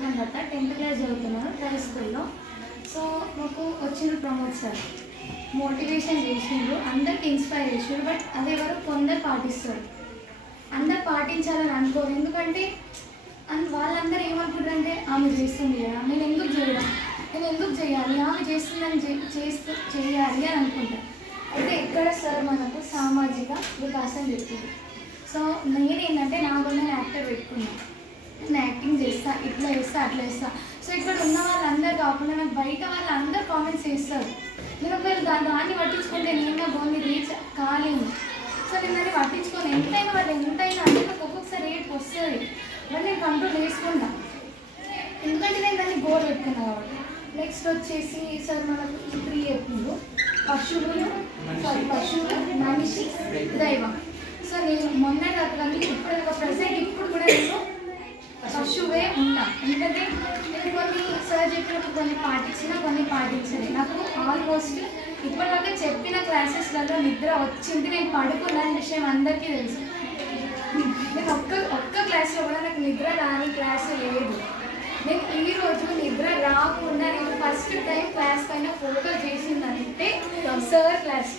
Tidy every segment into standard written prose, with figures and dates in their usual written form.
గోవర్ధన్ దత్త 10th class చదువుతున్నాను try స్కూల్లో. So మాకు వచ్చిన ప్రమోద్ సార్ మోటివేషన్ చేసిండ్రు, అందరికి ఇన్స్పైర్ చేసిండ్రు. బట్ అదే వరకు కొందరు పాటిస్తారు, అందరు పాటించాలని అనుకోరు. ఎందుకంటే వాళ్ళందరూ ఏమనుకుంటారంటే ఆమె చేస్తుంది కదా, నేను ఎందుకు చేయడం, నేను ఎందుకు చేయాలి, ఆమె చేస్తుందని చేయాలి అని అనుకుంటాను. అయితే ఇక్కడ సార్ మనకు సామాజిక వికాసం చెప్తుంది. సో నేనేంటంటే నాకు నేను యాక్టర్ పెట్టుకున్నాను, నేను యాక్టింగ్ చేస్తా, ఇట్లా చేస్తా అట్లా చేస్తా. సో ఇక్కడ ఉన్న వాళ్ళందరూ కాకుండా నాకు బయట వాళ్ళందరూ కామెంట్స్ చేస్తారు. నేను ఒకవేళ దాన్ని పట్టించుకుంటే నేను గోన్ని రీచ్ కాలేను. సో నేను దాన్ని పట్టించుకోను, ఎంతైనా వాళ్ళు ఎంతైనా అంటే నాకు ఒక్కొక్కసారి రేట్ వస్తుంది, మరి నేను కంట్రోల్ చేసుకుంటాను. ఎందుకంటే నేను దాన్ని గోల్ పెట్టుకున్నాను కాబట్టి. నెక్స్ట్ వచ్చేసి సార్ మనకు 3 చెప్పిండు, పశువులు మనిషి దైవం. సో నేను మొన్న కానీ ఇప్పుడు ప్రజెంట్ ఇప్పుడు కూడా నేను పశువే ఉన్నా. ఎందుకంటే నేను కొన్ని సార్ చెప్పినప్పుడు కొన్ని పాటించినా కొన్ని పాటించాలి. నాకు ఆల్మోస్ట్ ఇప్పటిదాకా చెప్పిన క్లాసెస్లలో నిద్ర వచ్చింది, నేను పడుకున్న విషయం అందరికీ తెలుసు. నేను ఒక్క క్లాస్లో కూడా నాకు నిద్ర రాని క్లాస్ లేదు. నేను ఈరోజు నిద్ర రాకుండా నేను ఫస్ట్ టైం క్లాస్ పైన ఫోకస్ చేసిందంటే సార్ క్లాస్.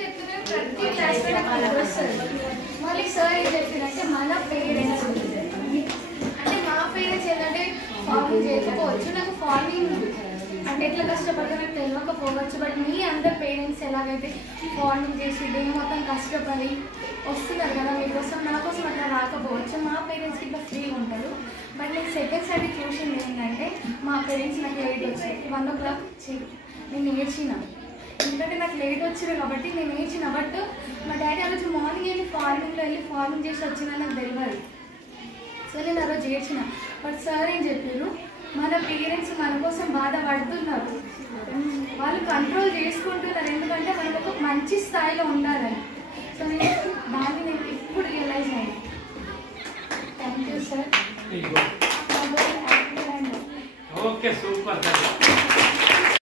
చెప్తున్నాను ప్రతి క్లాస్ పైన ఫోకస్. మళ్ళీ సార్ ఏం చెప్పిందంటే మన పేరెంట్స్ అంటే మా పేరెంట్స్ ఏంటంటే ఫార్మింగ్ చేయకపోవచ్చు, నాకు ఫార్మింగ్ అంటే ఎట్లా కష్టపడితే నాకు తెలియకపోవచ్చు. బట్ మీ అందరు పేరెంట్స్ ఎలాగైతే ఫార్మింగ్ చేసి డే మొత్తం కష్టపడి వస్తున్నారు కదా మీకోసం, నా కోసం అట్లా రాకపోవచ్చు. మా పేరెంట్స్కి ఇట్లా ఫ్రీ ఉంటారు. బట్ నేను సెకండ్ సైడ్ చూసింది ఏంటంటే మా పేరెంట్స్ నాకు లేట్ వచ్చాయి, 1 o'clock నేను ఏడ్చిన. ఎందుకంటే నాకు లేట్ వచ్చింది కాబట్టి నేను ఏడ్చిన. బట్ మా డాడీ ఆ రోజు మార్నింగ్ వెళ్ళి ఫార్మింగ్ చేసి వచ్చిందని నాకు తెలియదు. సో నేను ఆ రోజు ఏడ్చిన. బట్ సార్ ఏం చెప్పారు, మన పేరెంట్స్ మన కోసం బాధపడుతున్నారు, వాళ్ళు కంట్రోల్ చేసుకుంటున్నారు, ఎందుకంటే మనం ఒక మంచి స్థాయిలో ఉండాలని. సో దాన్ని నేను ఇప్పుడు రియలైజ్ అయ్యాను. Thank you sir. Okay, super.